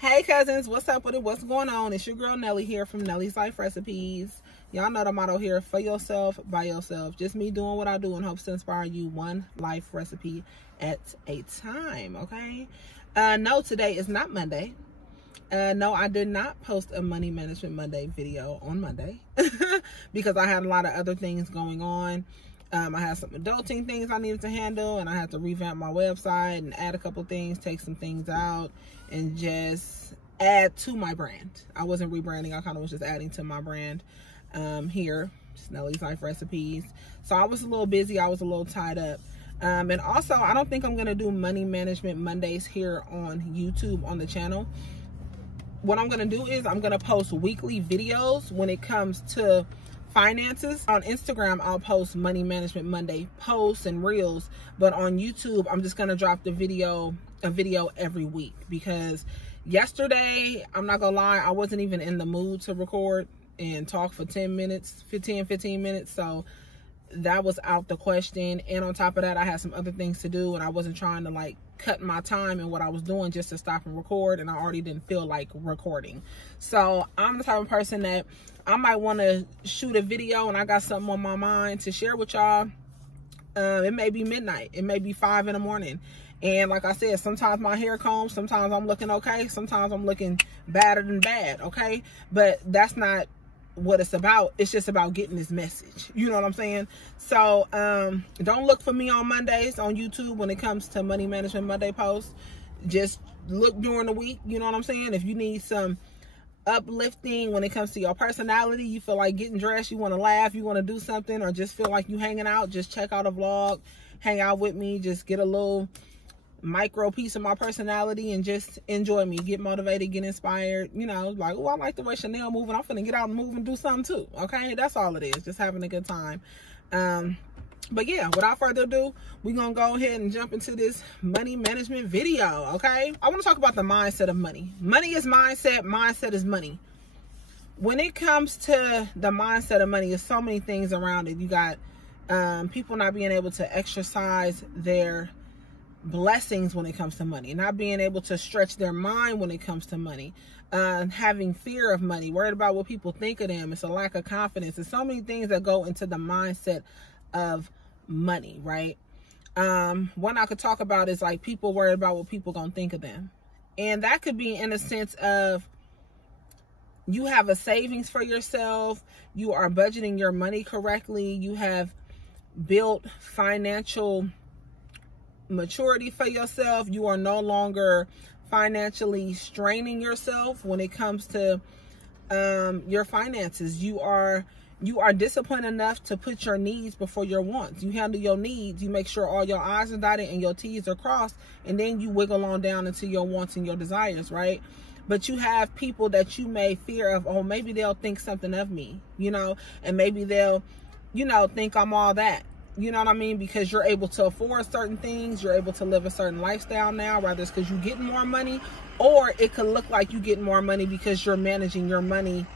Hey cousins, what's up with it? What's going on? It's your girl Nelly here from Nellys Life Recipes. Y'all know the motto here: for yourself, by yourself. Just me doing what I do in hopes to inspire you one life recipe at a time, okay? No, today is not Monday. No, I did not post a Money Management Monday video on Monday because I had a lot of other things going on. I had some adulting things I needed to handle, and I had to revamp my website and add a couple things, take some things out, and just add to my brand. I wasn't rebranding. I kind of was just adding to my brand here, Nellys Life Recipes. So I was a little busy. I was a little tied up. And also, I don't think I'm going to do Money Management Mondays here on YouTube on the channel. What I'm going to do is I'm going to post weekly videos when it comes to finances. On Instagram, I'll post Money Management Monday posts and reels, but on YouTube, I'm just going to drop a video every week, because yesterday, I'm not gonna lie, I wasn't even in the mood to record and talk for 15 minutes, so that was out the question. And on top of that, I had some other things to do, and I wasn't trying to like cut my time and what I was doing just to stop and record, and I already didn't feel like recording. So I'm the type of person that I might want to shoot a video and I got something on my mind to share with y'all. It may be midnight, it may be 5 in the morning, and like I said, sometimes my hair combs, sometimes I'm looking okay, sometimes I'm looking badder than bad, okay? But that's not what it's about. It's just about getting this message, you know what I'm saying? So don't look for me on Mondays on YouTube when it comes to Money Management Monday posts. Just look during the week, you know what I'm saying? If you need some uplifting when it comes to your personality, you feel like getting dressed, you want to laugh, you want to do something, or just feel like you hanging out, just check out a vlog, hang out with me, just get a little micro piece of my personality and just enjoy me, get motivated, get inspired, you know, like, oh, I like the way Chanel moving, I'm finna get out and move and do something too, okay? That's all it is, just having a good time. But yeah, without further ado, we're gonna go ahead and jump into this money management video, okay? I want to talk about the mindset of money. Money is mindset, mindset is money. When it comes to the mindset of money, there's so many things around it. You got people not being able to exercise their blessings when it comes to money, not being able to stretch their mind when it comes to money, having fear of money, worried about what people think of them. It's a lack of confidence. There's so many things that go into the mindset of money, right? One I could talk about is like people worried about what people gonna think of them, and that could be in a sense of you have a savings for yourself, you are budgeting your money correctly, you have built financial maturity for yourself, you are no longer financially straining yourself when it comes to your finances. You are disciplined enough to put your needs before your wants. You handle your needs, you make sure all your I's are dotted and your T's are crossed, and then you wiggle on down into your wants and your desires, right? But you have people that you may fear of, oh, maybe they'll think something of me, you know, and maybe they'll, you know, think I'm all that. You know what I mean? Because you're able to afford certain things. You're able to live a certain lifestyle now, whether it's because you're getting more money, or it could look like you getting more money because you're managing your money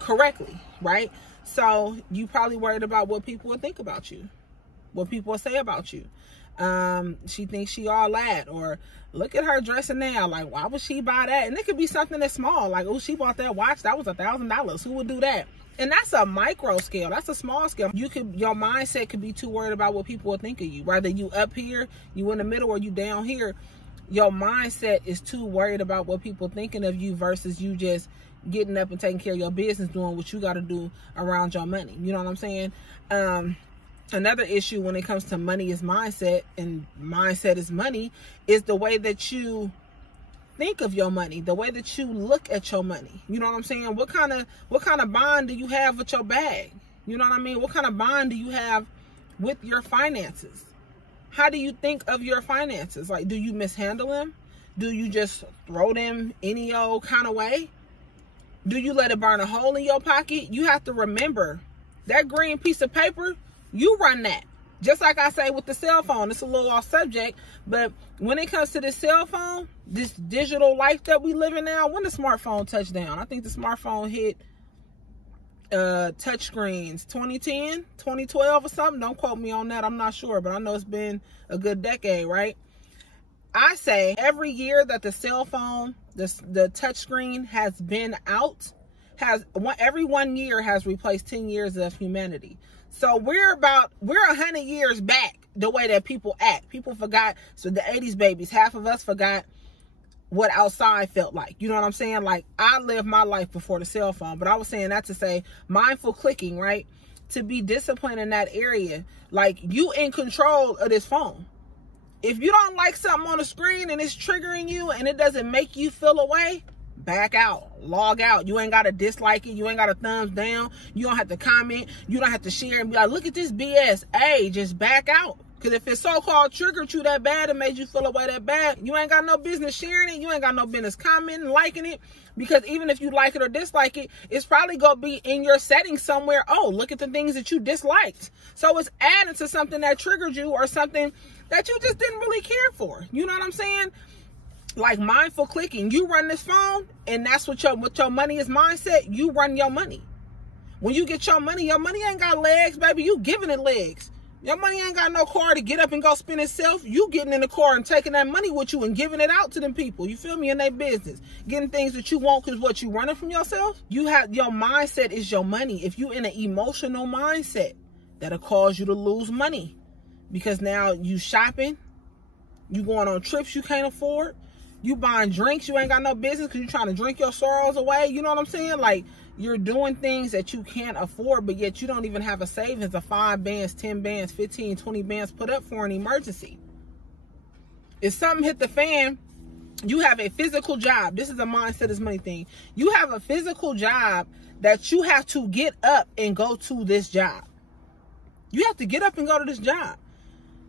correctly, right? So you probably worried about what people will think about you, what people will say about you. She thinks she all that, or look at her dressing now, like, why would she buy that? And it could be something that's small, like, oh, she bought that watch, that was $1,000. Who would do that? And that's a micro scale. That's a small scale. Your mindset could be too worried about what people will think of you. Whether you up here, you in the middle, or you down here, your mindset is too worried about what people thinking of you versus you just getting up and taking care of your business, doing what you got to do around your money. You know what I'm saying? Another issue when it comes to money is mindset, and mindset is money, is the way that you think of your money, the way that you look at your money. You know what I'm saying? What kind of bond do you have with your bag? You know what I mean? What kind of bond do you have with your finances? How do you think of your finances? Like, do you mishandle them? Do you just throw them any old kind of way? Do you let it burn a hole in your pocket? You have to remember that green piece of paper, you run that. Just like I say with the cell phone, it's a little off subject, but when it comes to this cell phone, this digital life that we live in now, when the smartphone touched down, I think the smartphone hit touch screens 2010, 2012 or something. Don't quote me on that. I'm not sure, but I know it's been a good decade, right? I say every year that the cell phone The touch screen has been out. Every 1 year has replaced 10 years of humanity. So we're 100 years back the way that people act. People forgot. So the 80s babies, half of us forgot what outside felt like. You know what I'm saying? Like, I lived my life before the cell phone, but I was saying that to say mindful clicking, right? To be disciplined in that area. Like, you in control of this phone. If you don't like something on the screen and it's triggering you and it doesn't make you feel away, back out, log out. You ain't got to dislike it. You ain't got to thumbs down. You don't have to comment. You don't have to share and be like, look at this BS. Hey, just back out. Because if it so-called triggered you that bad and made you feel away that bad, you ain't got no business sharing it. You ain't got no business commenting, liking it. Because even if you like it or dislike it, it's probably going to be in your settings somewhere. Oh, look at the things that you disliked. So it's adding to something that triggered you or something that you just didn't really care for. You know what I'm saying? Like mindful clicking. You run this phone, and that's what your money is mindset. You run your money. When you get your money ain't got legs, baby. You giving it legs. Your money ain't got no car to get up and go spend itself. You getting in the car and taking that money with you and giving it out to them people. You feel me? In their business. Getting things that you want because what you running from yourself? You have your mindset is your money. If you in an emotional mindset, that'll cause you to lose money. Because now you shopping. You going on trips you can't afford. You buying drinks you ain't got no business because you trying to drink your sorrows away. You know what I'm saying? Like, you're doing things that you can't afford, but yet you don't even have a savings of 5 bands, 10 bands, 15, 20 bands put up for an emergency. If something hit the fan, you have a physical job. This is a mindset is money thing. You have a physical job that you have to get up and go to this job. You have to get up and go to this job.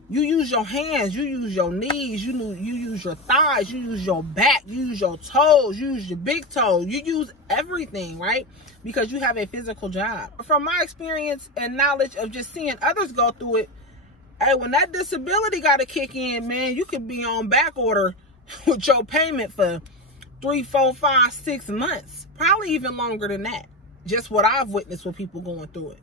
You use your hands, you use your knees, you use your thighs, you use your back, you use your toes, you use your big toes, you use everything, right? Because you have a physical job. From my experience and knowledge of just seeing others go through it, hey, when that disability got to kick in, man, you could be on back order with your payment for 3, 4, 5, 6 months, probably even longer than that. Just what I've witnessed with people going through it.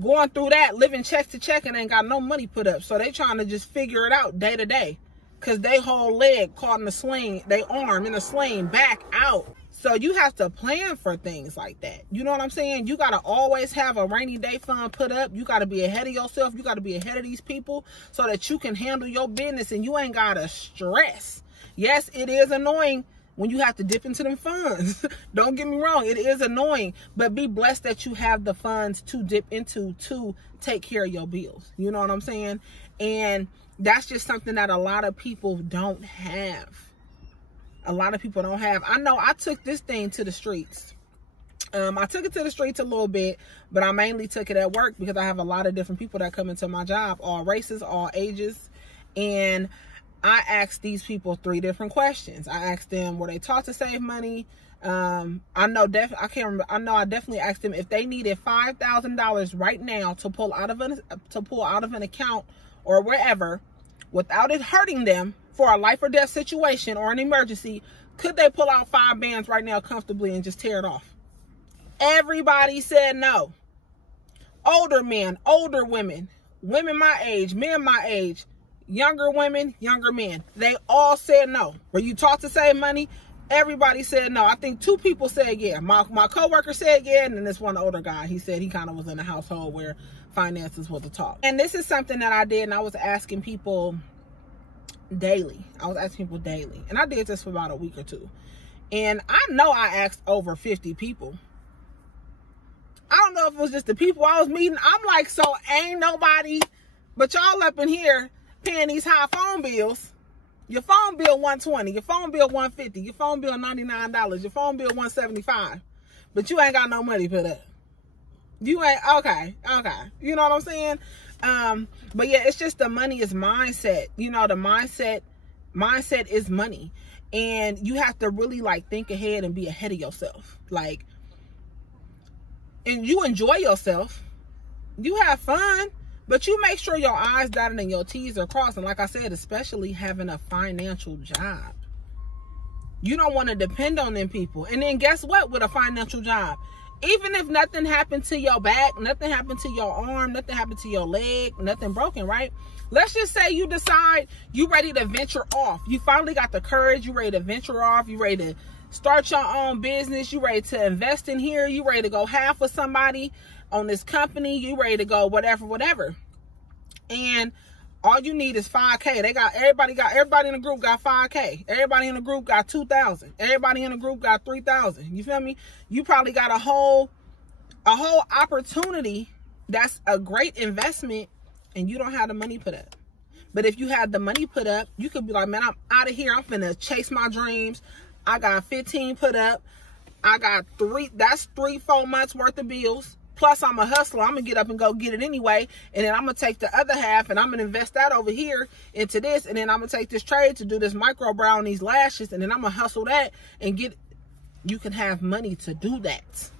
Going through that, living check to check and ain't got no money put up. So they trying to just figure it out day to day. Because they whole leg caught in a sling, they arm in a sling, back out. So you have to plan for things like that. You know what I'm saying? You got to always have a rainy day fund put up. You got to be ahead of yourself. You got to be ahead of these people so that you can handle your business and you ain't got to stress. Yes, it is annoying when you have to dip into them funds. Don't get me wrong, it is annoying, but be blessed that you have the funds to dip into to take care of your bills. You know what I'm saying? And that's just something that a lot of people don't have. A lot of people don't have. I know I took this thing to the streets. I took it to the streets a little bit, but I mainly took it at work because I have a lot of different people that come into my job, all races, all ages, and I asked these people 3 different questions. I asked them, were they taught to save money? I know I definitely asked them if they needed $5,000 right now to pull out of an account or wherever without it hurting them for a life or death situation or an emergency. Could they pull out 5 bands right now comfortably and just tear it off? Everybody said no. Older men, older women, women my age, men my age, younger women, younger men. They all said no. Were you taught to save money? Everybody said no. I think 2 people said yeah. My coworker said yeah, and then this one older guy, he said he kind of was in a household where finances was a talk. And this is something that I did, and I was asking people daily. And I did this for about a week or 2. And I know I asked over 50 people. I don't know if it was just the people I was meeting. I'm like, so ain't nobody but y'all up in here paying these high phone bills. Your phone bill $120, your phone bill $150, your phone bill $99, your phone bill $175, but you ain't got no money put up. You ain't okay. You know what I'm saying? But yeah, it's just the money is mindset. You know, the mindset is money, and you have to really like think ahead and be ahead of yourself. Like, and you enjoy yourself, you have fun. But you make sure your I's dotted and your T's are crossed. And like I said, especially having a financial job. You don't want to depend on them people. And then guess what with a financial job? Even if nothing happened to your back, nothing happened to your arm, nothing happened to your leg, nothing broken, right? Let's just say you decide you ready to venture off. You finally got the courage. You ready to venture off. You ready to start your own business. You ready to invest in here. You ready to go half with somebody on this company. You ready to go whatever. And all you need is 5K. Everybody in the group got 5K. Everybody in the group got 2,000. Everybody in the group got 3,000. You feel me? You probably got a whole opportunity that's a great investment, and you don't have the money put up. But if you had the money put up, you could be like, man, I'm out of here. I'm finna chase my dreams. I got 15 put up. I got 3-4 months worth of bills. Plus, I'm a hustler. I'm going to get up and go get it anyway. And then I'm going to take the other half and I'm going to invest that over here into this. And then I'm going to take this trade to do this micro brow on these lashes. And then I'm going to hustle that and get. You can have money to do that.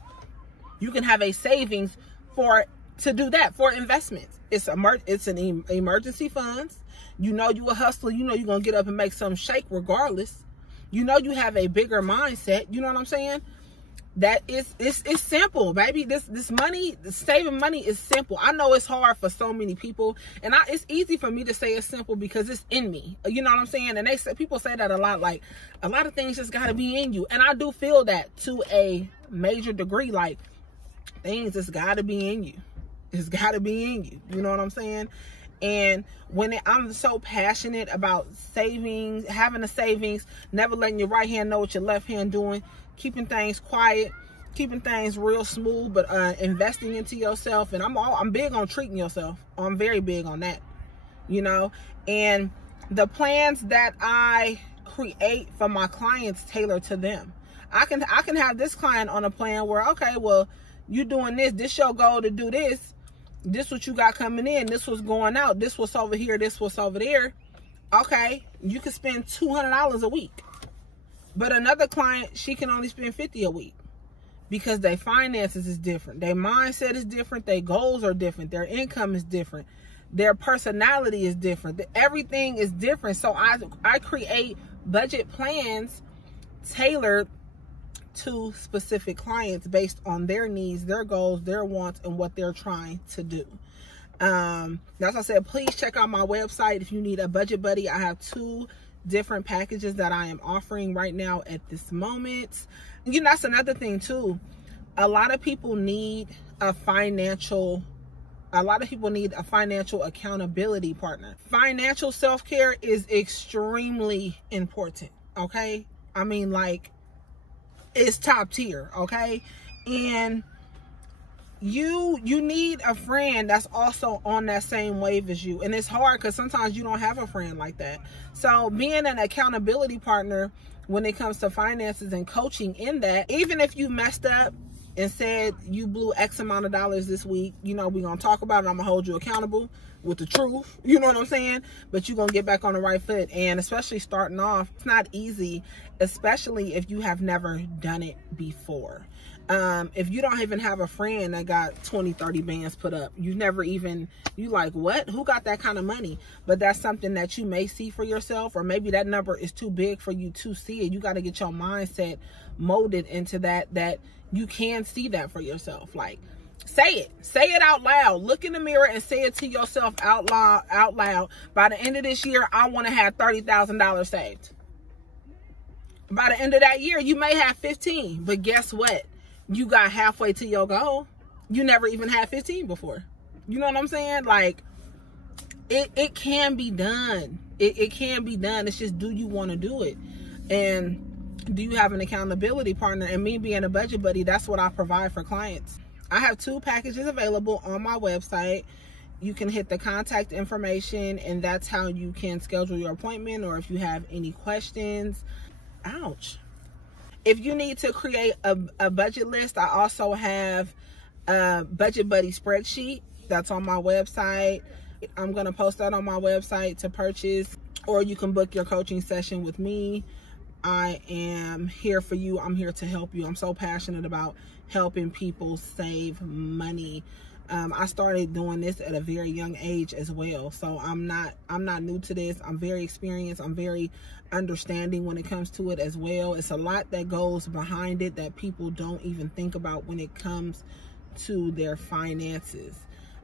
You can have a savings to do that for investments. It's an emergency funds. You know you a hustler. You know you're going to get up and make some shake regardless. You know you have a bigger mindset. You know what I'm saying? That it's simple, baby. This money, saving money is simple. I know it's hard for so many people, and it's easy for me to say it's simple because it's in me. You know what I'm saying? And people say that a lot. Like, a lot of things just got to be in you, and I do feel that to a major degree. Like, things just got to be in you. It's got to be in you. You know what I'm saying? And I'm so passionate about savings, having a savings, never letting your right hand know what your left hand doing, keeping things quiet, keeping things real smooth, but investing into yourself. And I'm big on treating yourself. I'm very big on that, you know. And the plans that I create for my clients tailor to them. I can have this client on a plan where, okay, well, you doing this your goal to do this. This what you got coming in. This was going out. This was over here. This was over there. Okay, you can spend $200 a week. But another client, she can only spend $50 a week because their finances is different. Their mindset is different. Their goals are different. Their income is different. Their personality is different. Everything is different. So I create budget plans tailored to specific clients based on their needs, their goals, their wants, and what they're trying to do. As I said, please check out my website if you need a budget buddy. I have 2 different packages that I am offering right now at this moment. You know, that's another thing too. A lot of people need a financial accountability partner. Financial self-care is extremely important. Okay. I mean, like, it's top tier, okay? And you need a friend that's also on that same wave as you. And it's hard because sometimes you don't have a friend like that. So being an accountability partner when it comes to finances and coaching in that, even if you messed up and said you blew X amount of dollars this week, you know, we're going to talk about it. I'm going to hold you accountable with the truth. You know what I'm saying? But you're going to get back on the right foot. And especially starting off, it's not easy, especially if you have never done it before. If you don't even have a friend that got 20, 30 bands put up, you like, what? Who got that kind of money? But that's something that you may see for yourself, or maybe that number is too big for you to see it. You got to get your mindset molded into that you can see that for yourself. Like, say it out loud. Look in the mirror and say it to yourself out loud. By the end of this year, I want to have $30,000 saved. By the end of that year, you may have 15, but guess what? You got halfway to your goal. You never even had 15 before. You know what I'm saying? Like, it can be done. It can be done. It's just, do you want to do it? And do you have an accountability partner? And me being a budget buddy, that's what I provide for clients. I have 2 packages available on my website. You can hit the contact information, and that's how you can schedule your appointment, or if you have any questions. Ouch. If you need to create a budget list, I also have a budget buddy spreadsheet that's on my website. I'm going to post that on my website to purchase, or you can book your coaching session with me. I am here for you. I'm here to help you. I'm so passionate about helping people save money. I started doing this at a very young age as well. So I'm not new to this. I'm very experienced. I'm very understanding when it comes to it as well. It's a lot that goes behind it that people don't even think about when it comes to their finances,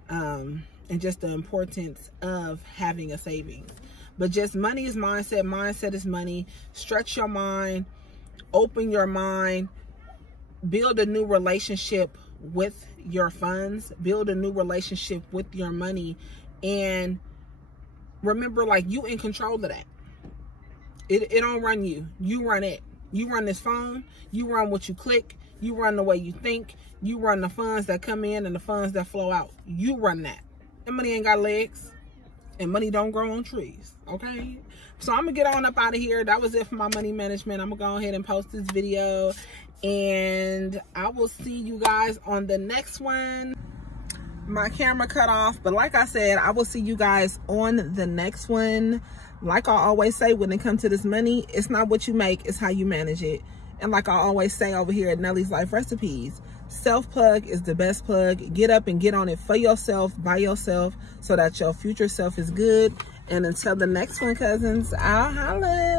and just the importance of having a savings. But just money is mindset. Mindset is money. Stretch your mind, open your mind, build a new relationship with your funds, build a new relationship with your money, and remember, like, you in control of that. It don't run you. You run it. You run this phone. You run what you click. You run the way you think. You run the funds that come in and the funds that flow out. You run that. And money ain't got legs, and money don't grow on trees. Okay, so I'm gonna get on up out of here. That was it for my money management. I'm gonna go ahead and post this video, and I will see you guys on the next one. My camera cut off, but like I said, I will see you guys on the next one. Like I always say, when it comes to this money, it's not what you make, it's how you manage it. And like I always say over here at Nellys Life Recipes, self-plug is the best plug. Get up and get on it for yourself, by yourself, so that your future self is good. And until the next one, cousins, I'll holla.